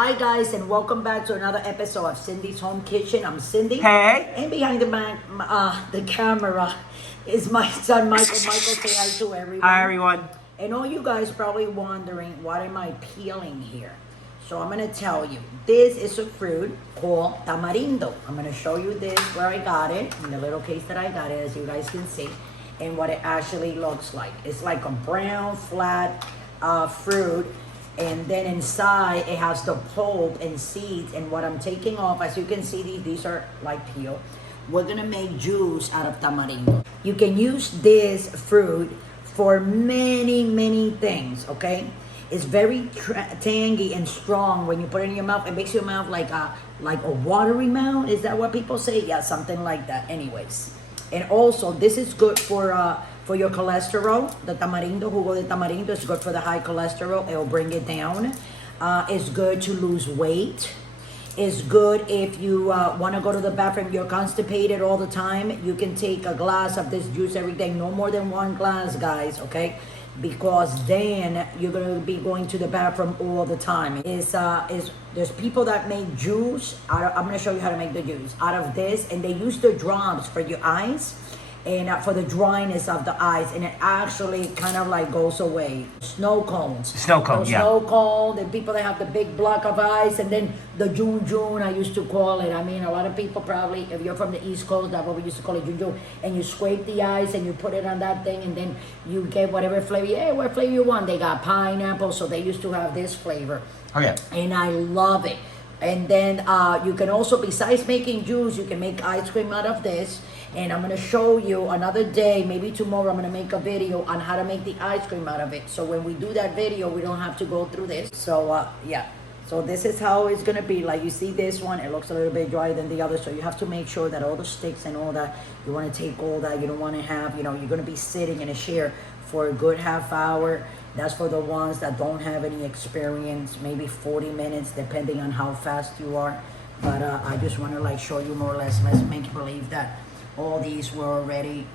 Hi guys, and welcome back to another episode of Cindy's Home Kitchen. I'm Cindy. Hey. And behind the camera is my son Michael. Michael, say hi to everyone. Hi everyone. And all you guys probably wondering, what am I peeling here? So I'm gonna tell you, this is a fruit called Tamarindo. I'm gonna show you this where I got it, in the little case that I got it, as you guys can see, and what it actually looks like. It's like a brown, flat fruit. And then inside it has the pulp and seeds, and what I'm taking off, as you can see, these are like peel. We're gonna make juice out of tamarindo. You can use this fruit for many things, okay? It's very tangy and strong when you put it in your mouth. It makes your mouth like a watery mouth. Is that what people say? Yeah, something like that. Anyways, and also this is good for your cholesterol. The tamarindo, jugo de tamarindo, is good for the high cholesterol. It'll bring it down. It's good to lose weight. It's good if you want to go to the bathroom, you're constipated all the time. You can take a glass of this juice every day. No more than one glass, guys, okay? Because then you're going to be going to the bathroom all the time. There's people that make juice. I'm going to show you how to make the juice out of this. And they use the drops for your eyes. And for the dryness of the eyes, and it actually kind of like goes away. Snow cones. Snow cone, yeah. Snow cone, the people that have the big block of ice, and then the June, I used to call it. I mean, a lot of people probably, if you're from the East Coast, that's what we used to call it, June. And you scrape the ice and you put it on that thing, and then you get whatever flavor, what flavor you want. They got pineapple, so they used to have this flavor. Oh yeah. And I love it. And then you can also, besides making juice, you can make ice cream out of this. And I'm going to show you another day, maybe tomorrow, I'm going to make a video on how to make the ice cream out of it. So when we do that video, we don't have to go through this. So yeah, so this is how it's going to be. Like you see this one, it looks a little bit drier than the other. So you have to make sure that all the sticks and all that, you want to take all that. You don't want to have, you're going to be sitting in a chair for a good half hour. That's for the ones that don't have any experience, maybe 40 minutes, depending on how fast you are. But I just want to like show you more or less, let's make you believe that all these were already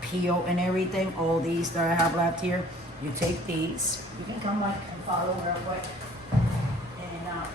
peeled and everything. All these that I have left here, you take these. You can come like and follow real quick. And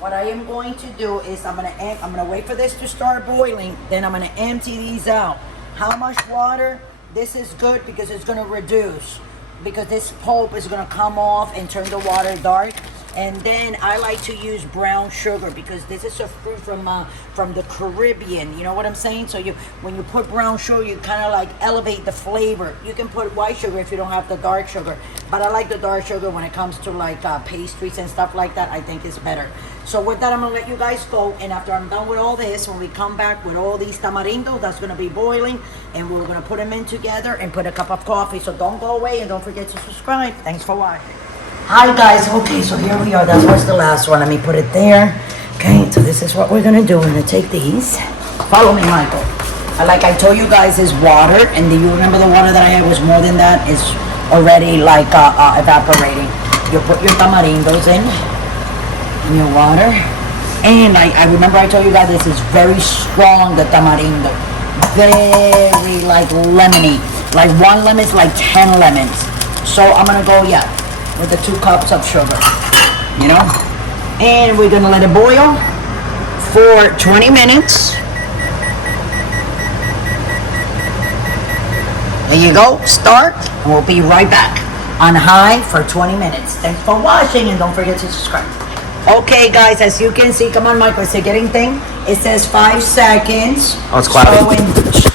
what I am going to do is I'm gonna wait for this to start boiling. Then I'm gonna empty these out. How much water? This is good because it's gonna reduce, because this pulp is gonna come off and turn the water dark. And then I like to use brown sugar because this is a fruit from the Caribbean. You know what I'm saying? So when you put brown sugar, you kind of like elevate the flavor. You can put white sugar if you don't have the dark sugar, but I like the dark sugar when it comes to like pastries and stuff like that. I think it's better. So with that, I'm gonna let you guys go. And after I'm done with all this, when we come back with all these tamarindos, that's gonna be boiling, and we're gonna put them in together and put a cup of coffee. So don't go away and don't forget to subscribe. Thanks for watching. Hi guys, okay, so here we are. That was the last one. Let me put it there. Okay, so this is what we're gonna do. We're gonna take these. Follow me, Michael. Like I told you guys, is water, and do you remember the water that I had was more than that? It's already like evaporating. You put your tamarindos in your water, and I remember I told you guys this is very strong. The tamarindo, very like lemony. Like one lemon is like 10 lemons. So I'm gonna go with the 2 cups of sugar, and we're gonna let it boil for 20 minutes. There you go, start, and we'll be right back on high for 20 minutes. Thanks for watching, and don't forget to subscribe. Okay guys, as you can see, come on Michael, it's a getting thing. It says 5 seconds. Oh, it's clapping. So in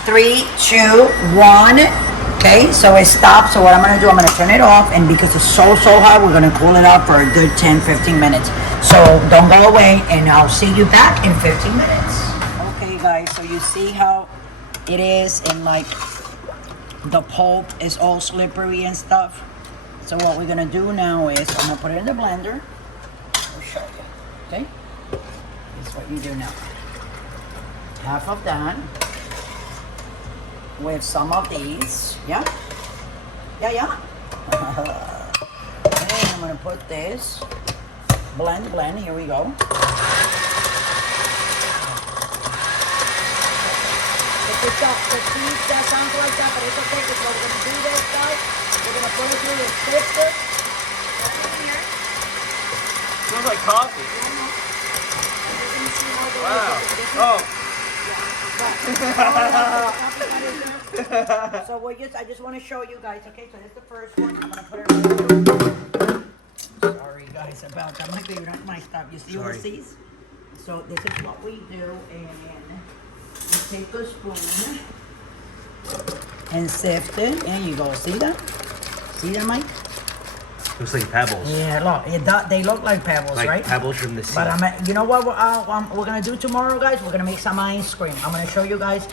3, 2, 1. Okay, so it stopped. So what I'm gonna do, I'm gonna turn it off, and because it's so hot, we're gonna cool it off for a good 10-15 minutes. So don't go away, and I'll see you back in 15 minutes. Okay guys, so you see how it is, and like the pulp is all slippery and stuff. So what we're gonna do now is I'm gonna put it in the blender. I'll show you. Okay, that's what you do now. Half of that with some of these, yeah. And I'm gonna put this, blend, here we go. The seeds, that sounds like that, but it's okay because we're gonna do this, guys. We're gonna put it through the sifter. Right here. smells like coffee. Wow. Oh. So I just want to show you guys. Okay, so this is the first one. I'm gonna put it. Sorry guys about that. My baby, not my stuff. You see overseas? So this is what we do, and we take a spoon and sift it. There you go. See that? See that, Mike? Looks like pebbles. Yeah, look. They look like pebbles, like right? Pebbles from the sea. But you know what we're gonna do tomorrow, guys? We're gonna make some ice cream. I'm gonna show you guys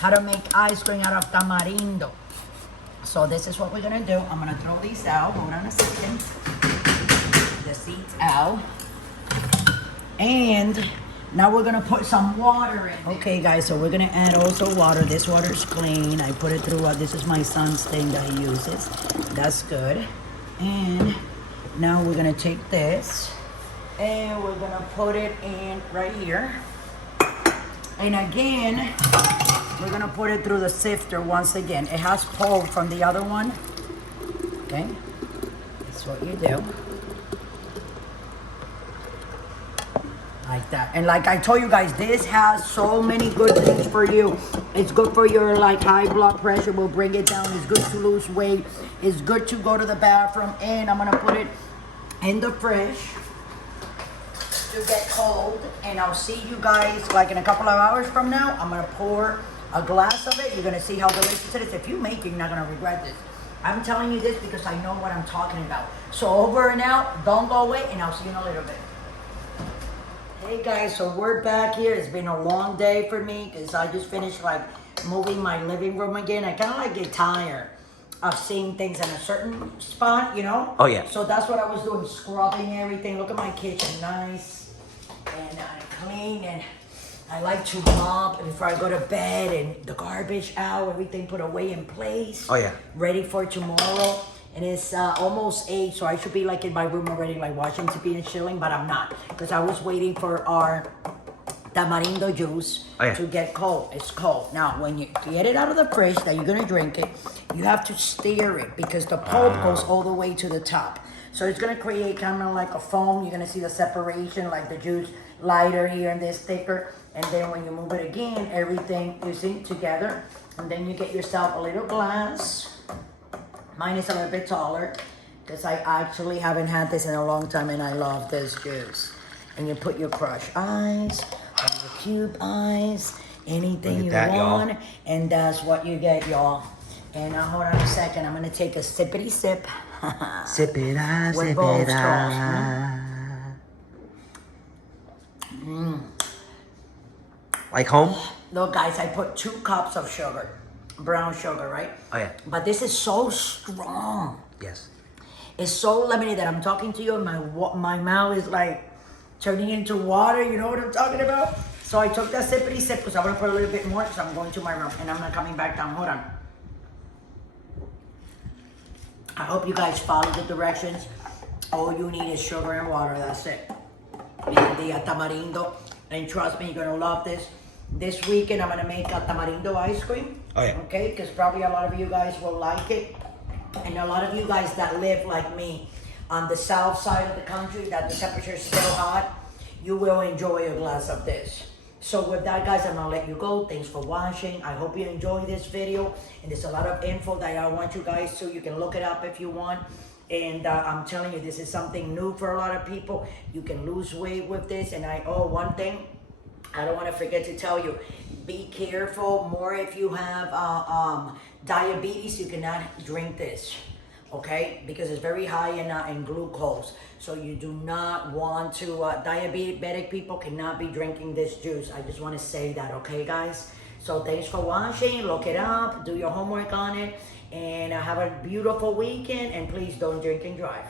how to make ice cream out of tamarindo. So this is what we're gonna do. I'm gonna throw these out. Hold on a second. The seeds out. And now we're gonna put some water in. Okay, guys, so we're gonna add also water. This water is clean. I put it through. This is my son's thing that he uses. That's good. And now we're gonna take this and we're gonna put it in right here. And again, we're gonna put it through the sifter once again. It has pulp from the other one. Okay, that's what you do. Like that. And like I told you guys, this has so many good things for you. It's good for your like high blood pressure, will bring it down. It's good to lose weight. It's good to go to the bathroom. And I'm gonna put it in the fridge to get cold. And I'll see you guys like in a couple of hours from now. I'm gonna pour a glass of it. You're gonna see how delicious it is. If you make it, you're not gonna regret this. I'm telling you this because I know what I'm talking about. So over and out, don't go away, and I'll see you in a little bit. Hey guys, so we're back here. It's been a long day for me because I just finished like moving my living room again. I kind of like get tired of seeing things in a certain spot, you know? Oh yeah. So that's what I was doing, scrubbing everything. Look at my kitchen, nice and clean, and I like to mop before I go to bed, and the garbage out, everything put away in place. Oh yeah. Ready for tomorrow. And it's almost 8, so I should be like in my room already, like watching TV and chilling, but I'm not. Because I was waiting for our tamarindo juice to get cold. It's cold. Now, when you get it out of the fridge that you're going to drink it, you have to stir it because the pulp goes all the way to the top. So it's going to create kind of like a foam. You're going to see the separation, like the juice lighter here and this thicker. And then when you move it again, everything is in together. And then you get yourself a little glass. Mine is a little bit taller because I actually haven't had this in a long time, and I love this juice. And you put your crushed ice or your cube ice, anything you want, and that's what you get, y'all. And hold on a second, I'm gonna take a sippity sip. Sip it out, with sip both it straws. Like home? Look, guys, I put 2 cups of sugar. Brown sugar, right? Oh yeah. But this is so strong. Yes. It's so lemony that I'm talking to you and my mouth is like turning into water. You know what I'm talking about? So I took that sippity sip because I'm going to put a little bit more because I'm going to my room and I'm not coming back down. Hold on. I hope you guys follow the directions. All you need is sugar and water. That's it. And the tamarindo. And trust me, you're going to love this. This weekend, I'm going to make a tamarindo ice cream. Oh, yeah. Okay? Because probably a lot of you guys will like it. And a lot of you guys that live like me on the south side of the country, that the temperature is still hot, you will enjoy a glass of this. So with that, guys, I'm going to let you go. Thanks for watching. I hope you enjoy this video. And there's a lot of info that I want you guys to. You can look it up if you want. And I'm telling you, this is something new for a lot of people. You can lose weight with this. And one thing, I don't want to forget to tell you, be careful more if you have diabetes. You cannot drink this, okay? Because it's very high in glucose. So you do not want to, diabetic people cannot be drinking this juice. I just want to say that, okay, guys? So thanks for watching. Look it up. Do your homework on it. And have a beautiful weekend. And please don't drink and drive.